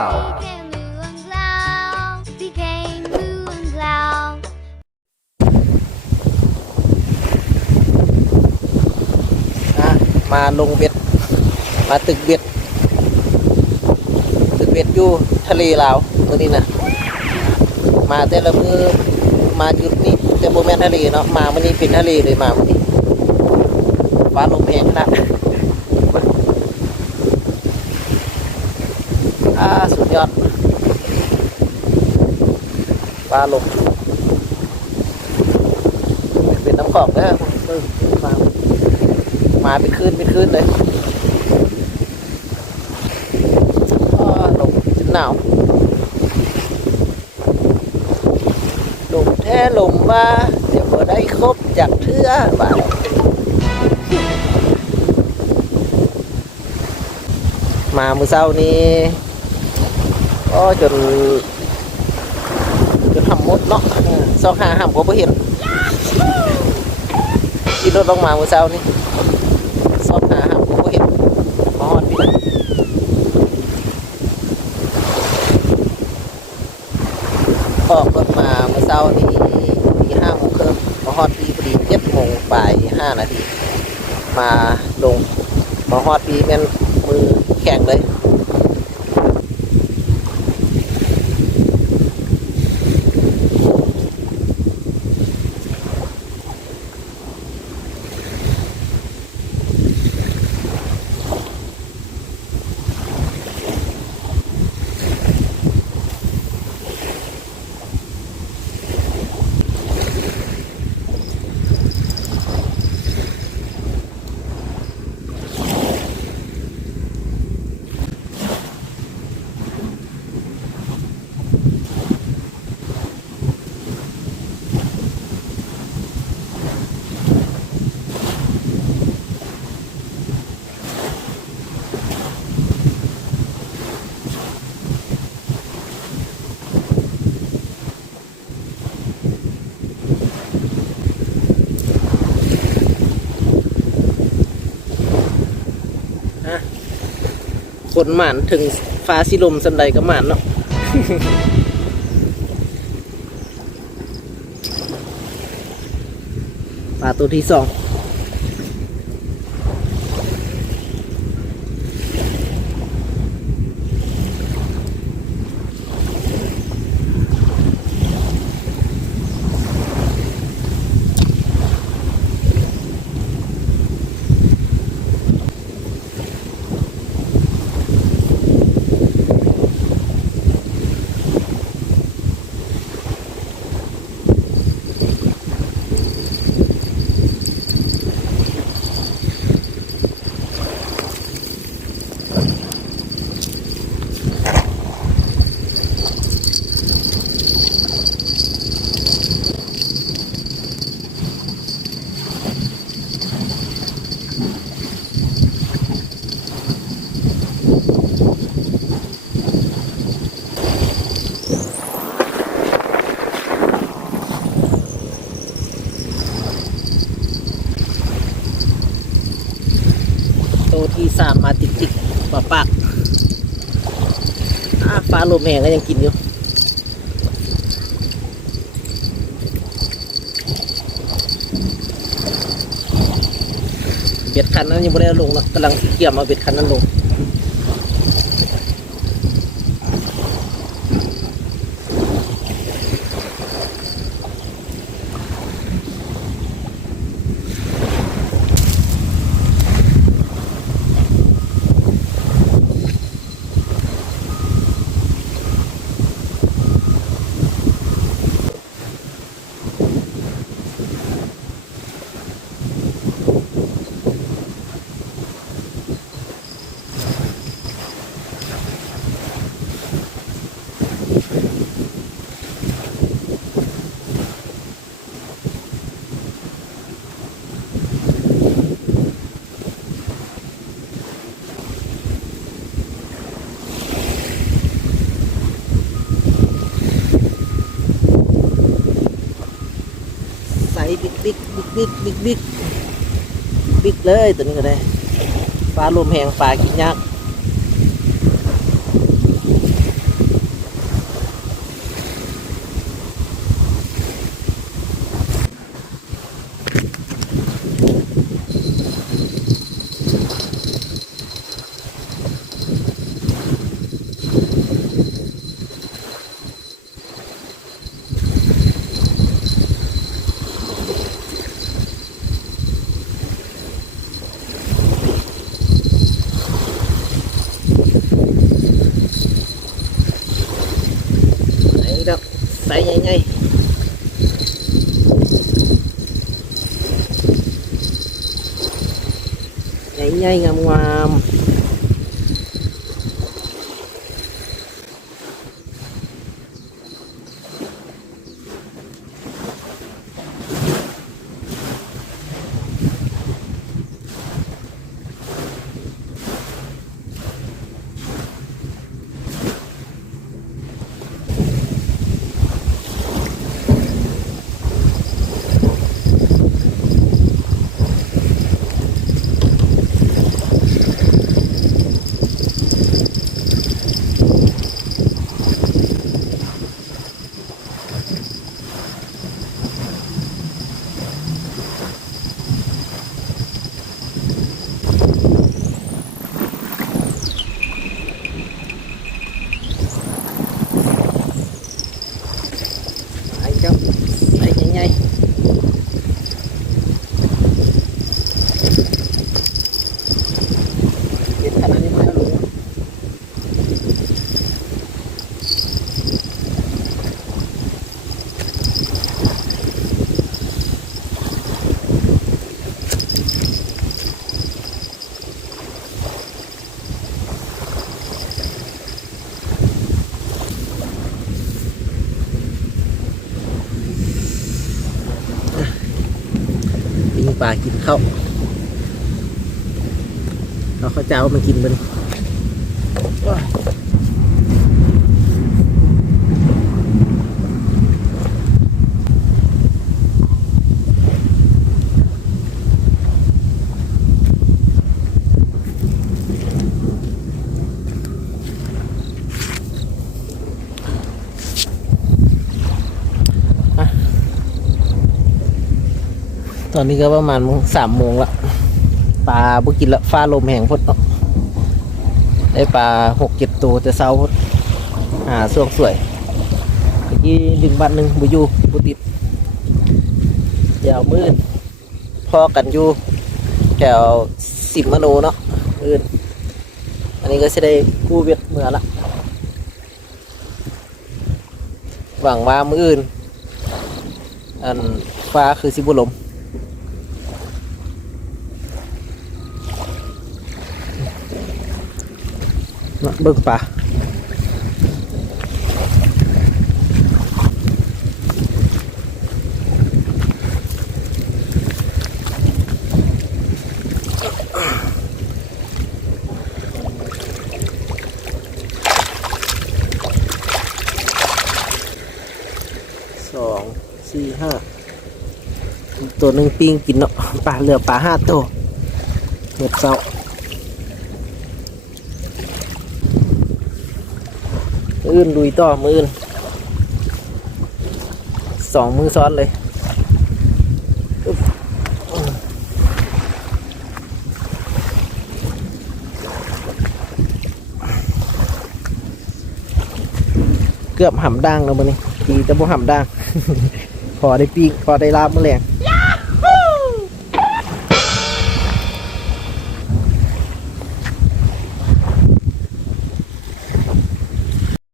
าว became blue and cloud, became blue and cloud. อะมาลงเบ็ด มาตึกเบ็ด ตึกเบ็ดอยู่ทะเลลาวมื้อนี้นะมาแต่ละมือมาจุดนี้แต่โมแมนทะเลเนาะมามื้อนี้เป็นทะเลเลยมามื้อนี้ฟ้าลมแรงนะ อ่าสุดยอดฟ้าลมเป็นน้ำขอบนะเออมามาเป็นคืนเป็นคืนเลยอ้อลมจนหนาวลมแท้ลมว่าเดี๋ยวพอได้ครบจากเทือบ่ามามือเช้านี้ ก็จนจนทำมดเนาะเออซอกหาห้ามก็บ่เห็นขี่รถลงมาเมื่อเช้านี้สอบหาหามก็เห็นมอดพี่ออกรถมาเมื่อเช้านี้ตีห้าโมงครึ่งมาฮอดปีพอดีเจ็ดโมงบ่ายห้านาทีมาลงมาฮอดปีแม่นมือแข็งเลย นหมานถึงฟ้าสิลมสันใดก็หมานเนาะปลาตัวที่สองตัวที่ สามมาติดติดปะปากอ่าฟ้าลมแหงก็ยังกินอยู่เบ็ดคันนั้นยังไม่ได้ลงนะกำลังเกี่ยมมาเบ็ดคันนั้นลง บิ๊กบิ๊กบิ๊กบิ๊กบิ๊กบิ๊กบิ๊กเลยตัวนี้ก็ได้ปลาลมแหงปลากินยาก ใหญ่ๆงามๆไอ้เจ้าไอ้ใหญ่ๆเห็นขนาดนี้ไม่รู้ ปลากินข้าวเราเข้าใจว่ามันกินมัน ตอนนี้ก็ประมาณสามโมงละปลาบุกินละฟ้าลมแห่งพดได้ปลาหกเจ็ดตัวแต่เช้าพดหาสวงสวยเมื่อกี้ดึงบัตรหนึ่งบุยูบุติดยาวมืดพอกันอยู่แถวสิบมโนเนาะมืดอันนี้ก็จะได้กู้เวียดเมื่อละหวังว่ามืออื่นอันฟ้าคือสิบุลม เบิ่งปลาสองสี่ห้าอีกตัวหนึ่งปิ้งกินเนาะปลาเหลือปลาห้าตัวเห็ดเศร้า อื่นลุยต่อมืออื่นสองมือซ้อนเลยเกือบห่ำด่างแล้วมันนี่ดีแต่บ่ห่ำด่าง พอได้ปีกพอได้ลาบมื่อแรง